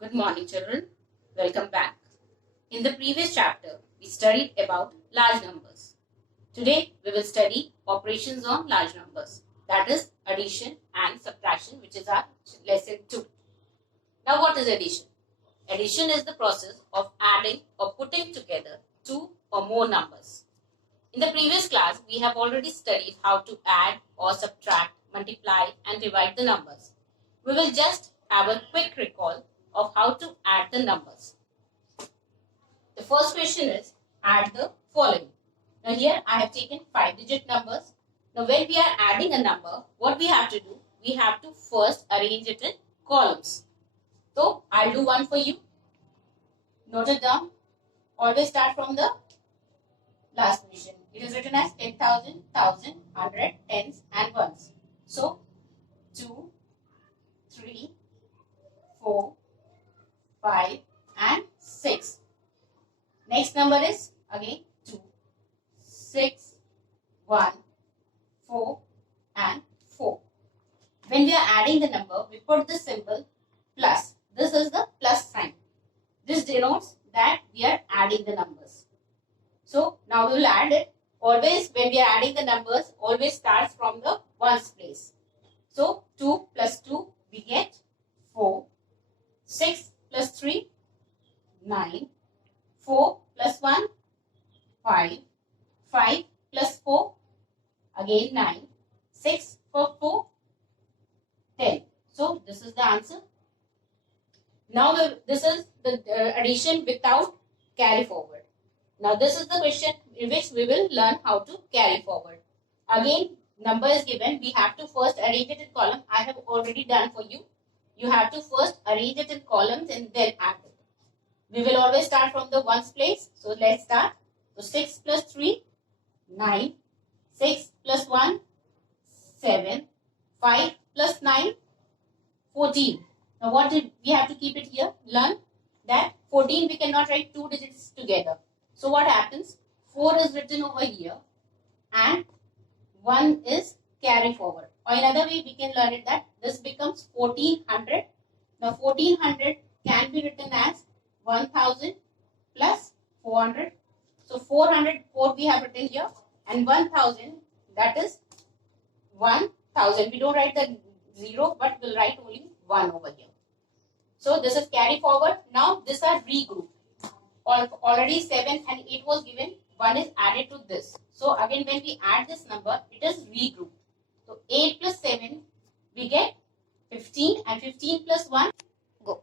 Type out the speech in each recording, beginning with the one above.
Good morning, children. Welcome back. In the previous chapter, we studied about large numbers. Today, we will study operations on large numbers, that is, addition and subtraction, which is our lesson 2. Now, what is addition? Addition is the process of adding or putting together two or more numbers. In the previous class, we have already studied how to add or subtract, multiply, and divide the numbers. We will just have a quick recall of how to add the numbers. The first question is add the following. Now here I have taken 5-digit numbers. Now when we are adding a number, what we have to do? We have to first arrange it in columns. So I'll do one for you. Note it down. Always start from the last position. It is written as 10,000, 1,000, 100, tens and ones. So 2, 3, 4, 5 and 6. Next number is again 2, 6, 1, 4 and 4. When we are adding the number, we put the symbol plus. This is the plus sign. This denotes that we are adding the numbers. So now we will add it. Always when we are adding the numbers, always starts from the ones place. So 2 plus 2 we get 4. 6 plus 3, 9. 4 plus 1, 5. 5 plus 4, again 9. 6 for 4, 10. So this is the answer. Now this is the addition without carry forward. Now this is the question in which we will learn how to carry forward. Again, number is given. We have to first arrange it in column. I have already done for you. You have to first arrange it in columns and then add it. We will always start from the ones place. So let's start. So 6 plus 3, 9. 6 plus 1, 7. 5 plus 9, 14. Now what did we have to keep it here? Learn that 14 we cannot write 2 digits together. So what happens? 4 is written over here and 1 is carry forward. Or another way we can learn it that this becomes 1400. Now 1400 can be written as 1000 plus 400. So 404 we have written here and 1000, that is 1000. We don't write the 0 but we'll write only 1 over here. So this is carry forward. Now these are regrouped. Already 7 and 8 was given. 1 is added to this. So again when we add this number, it is regrouped. So 8 plus 7 we get 15 and 15 plus 1 go.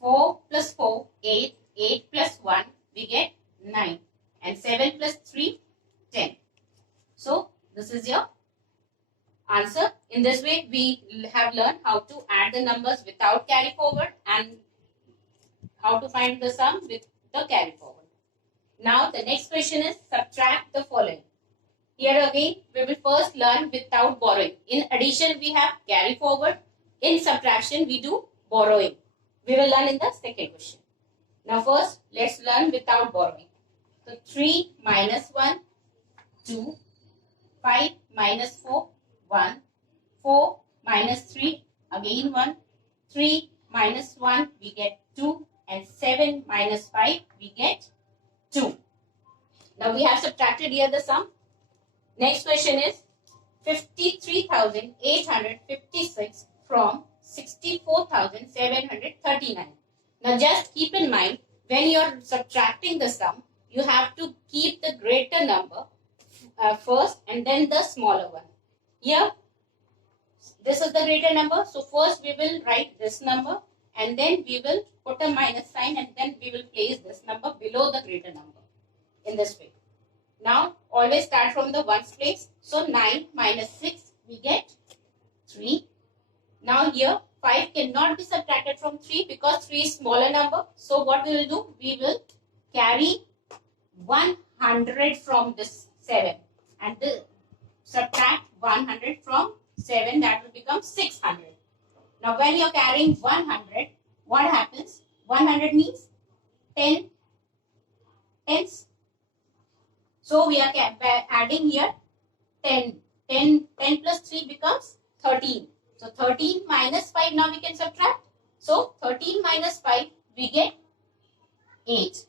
4 plus 4, 8. 8 plus 1 we get 9 and 7 plus 3, 10. So this is your answer. In this way we have learned how to add the numbers without carry forward and how to find the sum with the carry forward. Now the next question is subtract the following. Here again we will first learn without borrowing. In addition we have carry forward. In subtraction we do borrowing. We will learn in the second question. Now first let's learn without borrowing. So 3 minus 1, 2. 5 minus 4, 1. 4 minus 3, again 1. 3 minus 1 we get 2 and 7 minus 5 we get 2. Now we have subtracted here the sum. Next question is 53,856 from 64,739. Now just keep in mind when you are subtracting the sum, you have to keep the greater number first and then the smaller one. Here this is the greater number. So first we will write this number and then we will put a minus sign and then we will place this number below the greater number in this way. Now always start from the ones place. So 9 minus 6 we get 3. Now here 5 cannot be subtracted from 3 because 3 is smaller number. So what we will do? We will carry 100 from this 7 and subtract 100 from 7, that will become 600. Now when you are carrying 100, what happens? 100 means 10 tens. So we are adding here 10. 10 plus 3 becomes 13. So 13 minus 5 now we can subtract. So 13 13 minus 5, we get 8.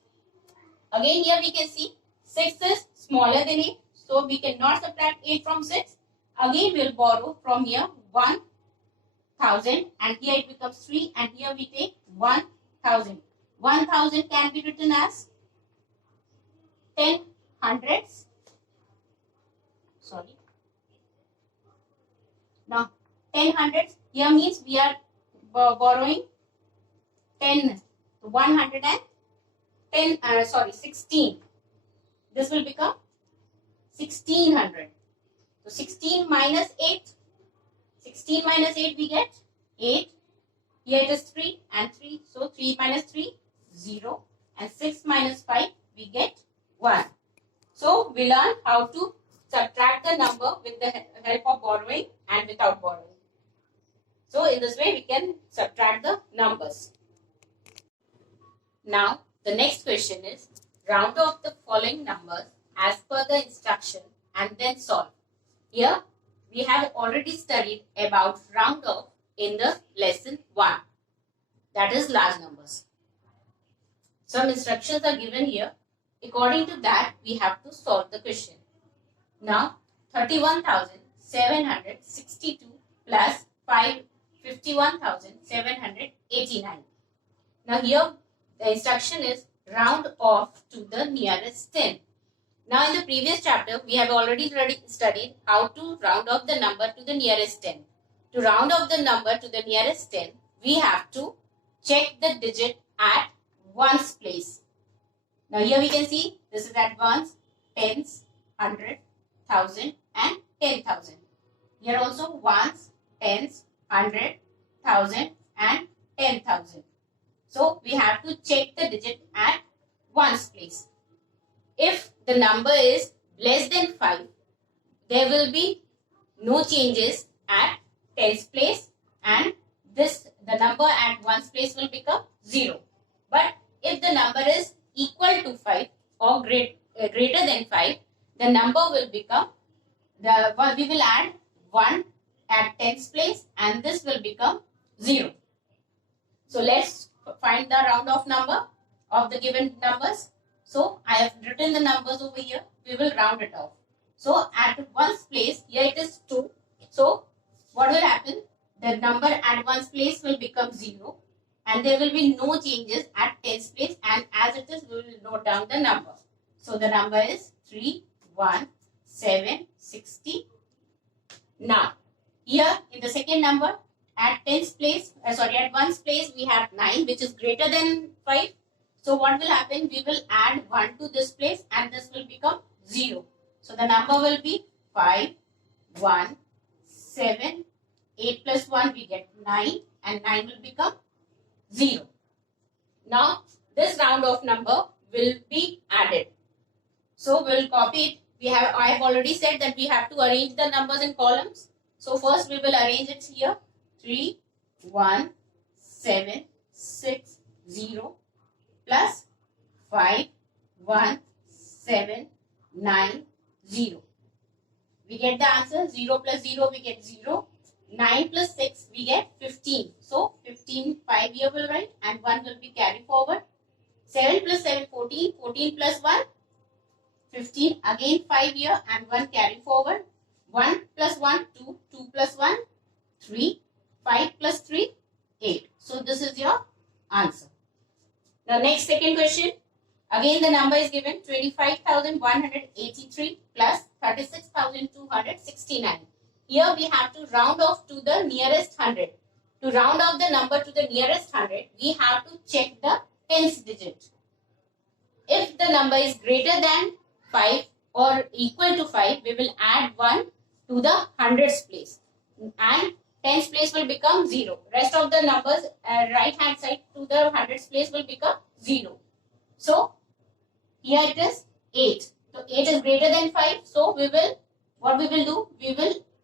Again here we can see 6 is smaller than 8. So we cannot subtract 8 from 6. Again we will borrow from here 1000 and here it becomes 3 and here we take 1000. 1000 can be written as 10 hundreds. Sorry. Now 10 hundreds here means we are borrowing 10, 16. This will become 1600. So 16 minus 8. 16 minus 8 we get 8. Here it is 3 and 3. So 3 minus 3, 0. And 6 minus 5 we get 1. So we learn how to subtract the number with the help of borrowing and without borrowing. So in this way we can subtract the numbers. Now the next question is round off the following numbers as per the instruction and then solve. Here we have already studied about round off in the lesson 1, that is large numbers. Some instructions are given here. According to that we have to solve the question. Now 31,762 plus 51,789. Now here the instruction is round off to the nearest 10. Now in the previous chapter we have already studied how to round off the number to the nearest 10. To round off the number to the nearest 10, we have to check the digit at ones place. Now here we can see this is at ones, tens, 100, 1000 and 10,000. Here also ones, tens, 100, 1000 and 10,000. So we have to check the digit at ones place. If the number is less than 5, there will be no changes at tens place and the number at ones place will become 0. But if the number is equal to 5 or greater than 5, the number will become, we will add 1 at tens place and this will become 0. So let's find the round off number of the given numbers. So I have written the numbers over here. We will round it off. So at ones place, here it is 2. So what will happen? The number at ones place will become 0 and there will be no changes at tens place, and as it is we will note down the number. So the number is 31760. Now here in the second number at tens place, at ones place we have 9 which is greater than 5. So what will happen? We will add 1 to this place and this will become 0. So the number will be 5, 1, 7, 8 plus 1 we get 9 and 9 will become 0. Now this round off number will be added. So we will copy it. I have already said that we have to arrange the numbers in columns. So first we will arrange it here. 3, 1, 7, 6, 0 plus 5, 1, 7, 9, 0. We get the answer. 0 plus 0 we get 0. 9 plus 6 we get 15. So 15 5 here will write and 1 will be carried forward. 7 plus 7 14. 14 plus 1 15. Again 5 here and 1 carry forward. 1 plus 1 2. 2 plus 1 3. 5 plus 3 8. So this is your answer. Now next second question. Again the number is given 25,183 plus 36,269. Here we have to round off to the nearest 100. To round off the number to the nearest 100, we have to check the tens digit. If the number is greater than 5 or equal to 5, we will add 1 to the hundreds place. And tens place will become 0. Rest of the numbers right hand side to the hundreds place will become 0. So here it is 8. So 8 is greater than 5. So we will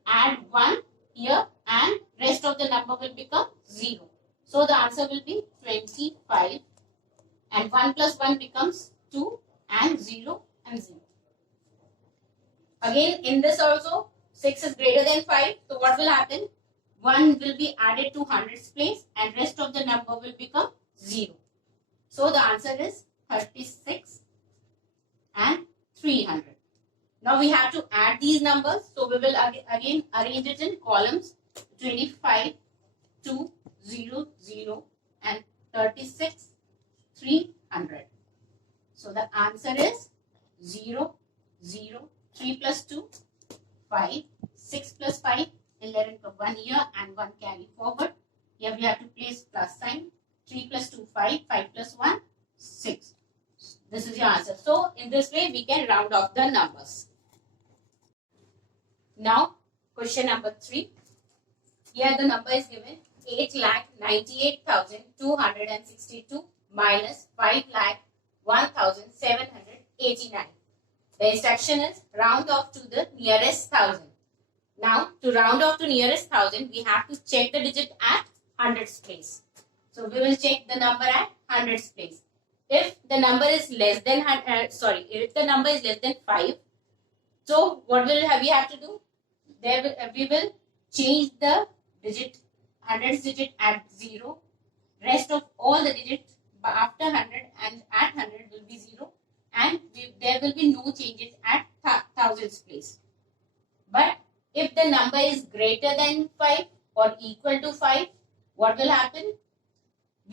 add 1 here and rest of the number will become 0. So the answer will be 25 and 1 plus 1 becomes 2 and 0 and 0. Again in this also 6 is greater than 5. So what will happen? 1 will be added to hundreds place and rest of the number will become 0. So the answer is 36 and 300. Now we have to add these numbers. So we will again arrange it in columns. 25, 2, 0, 0 and 36, 300. So the answer is 0, 0, 3 plus 2, 5, 6 plus 5, 11 for 1 year and 1 carry forward. Here we have to place plus sign. 3 plus 2, 5, 5 plus 1, 6. This is your answer. So in this way we can round off the numbers. Now question number 3. Here the number is given 8,98,262 minus 5,01,789. The instruction is round off to the nearest thousand. Now to round off to nearest thousand, we have to check the digit at hundreds place. So we will check the number at hundreds place. If the number is less than if the number is less than 5, so what will we have to do? We will change the digit, hundreds digit at 0. Rest of all the digits after 100 and at 100 will be 0. And there will be no changes at thousands place. But if the number is greater than 5 or equal to 5, what will happen?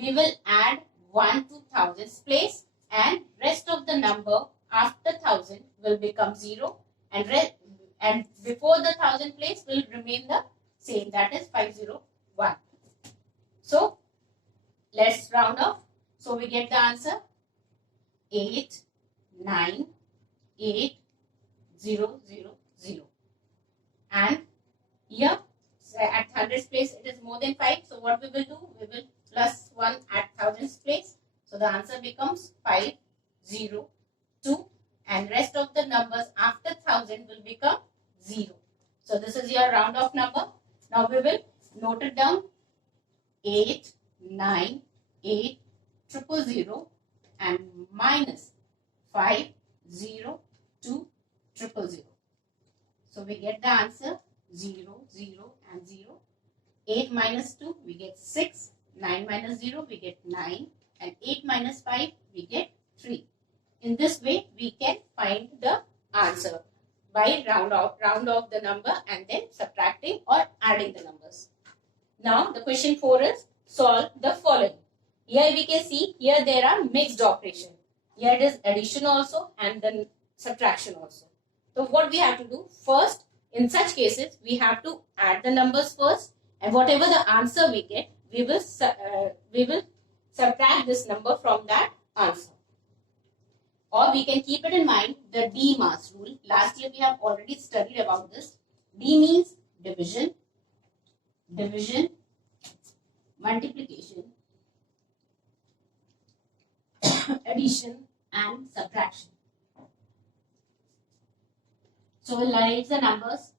We will add 1 to thousands place and rest of the number after 1000 will become 0 and before the 1000 place will remain the same, that is 501. So let's round off. So we get the answer 8, 9, 8, 0, 0, 0. And here at hundreds place it is more than 5. So what we will do? We will plus 1 at thousands place. So the answer becomes 5, 0, 2 and rest of the numbers after 1000 will become 0. So this is your round off number. Now we will note it down. 8, 9, 8, 000 and minus 5, 0, 2, 000. So we get the answer 0, 0 and 0. 8 minus 2 we get 6. 9 minus 0 we get 9 and 8 minus 5 we get 3. In this way we can find the answer by round off the number and then subtracting or adding the numbers. Now the question 4 is solve the following. Here we can see here there are mixed operation. Here it is addition also and then subtraction also. So what we have to do first, in such cases we have to add the numbers first and whatever the answer we get, we will subtract this number from that answer. Or we can keep it in mind the DMAS rule. Last year we have already studied about this. D means division, multiplication, addition and subtraction. So we'll arrange the numbers.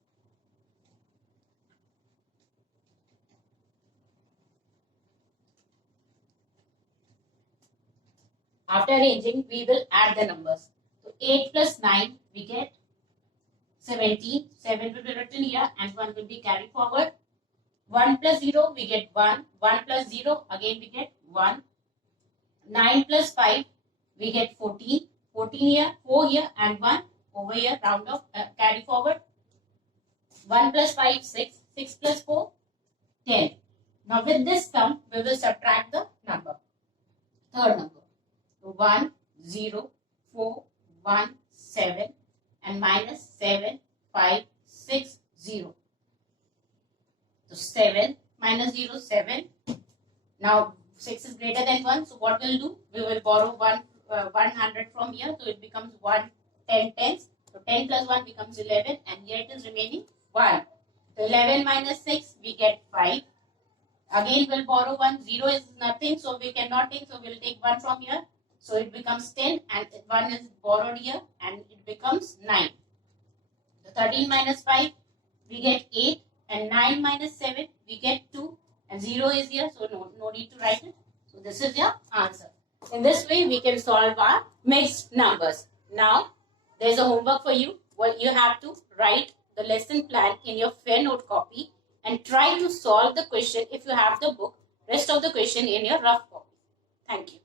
After arranging, we will add the numbers. So 8 plus 9, we get 17. 7 will be written here and 1 will be carried forward. 1 plus 0, we get 1. 1 plus 0, again we get 1. 9 plus 5, we get 14. 14 here, 4 here and 1 over here, round off, carry forward. 1 plus 5, 6. 6 plus 4, 10. Now with this sum, we will subtract the number. Third number. 1, 0, 4, 1, 7 and minus 7, 5, 6, 0. So 7 minus 0, 7. Now 6 is greater than 1. So what we'll do? We will borrow 100 from here. So it becomes 1, 10 tenths. So 10 plus 1 becomes 11 and here it is remaining 1. So 11 minus 6 we get 5. Again we'll borrow 1. 0 is nothing so we cannot take. So we'll take 1 from here. So it becomes 10 and 1 is borrowed here and it becomes 9. So 13 minus 5 we get 8 and 9 minus 7 we get 2 and 0 is here so no need to write it. So this is your answer. In this way we can solve our mixed numbers. Now there is a homework for you. Well, you have to write the lesson plan in your fair note copy and try to solve the question if you have the book, rest of the question in your rough copy. Thank you.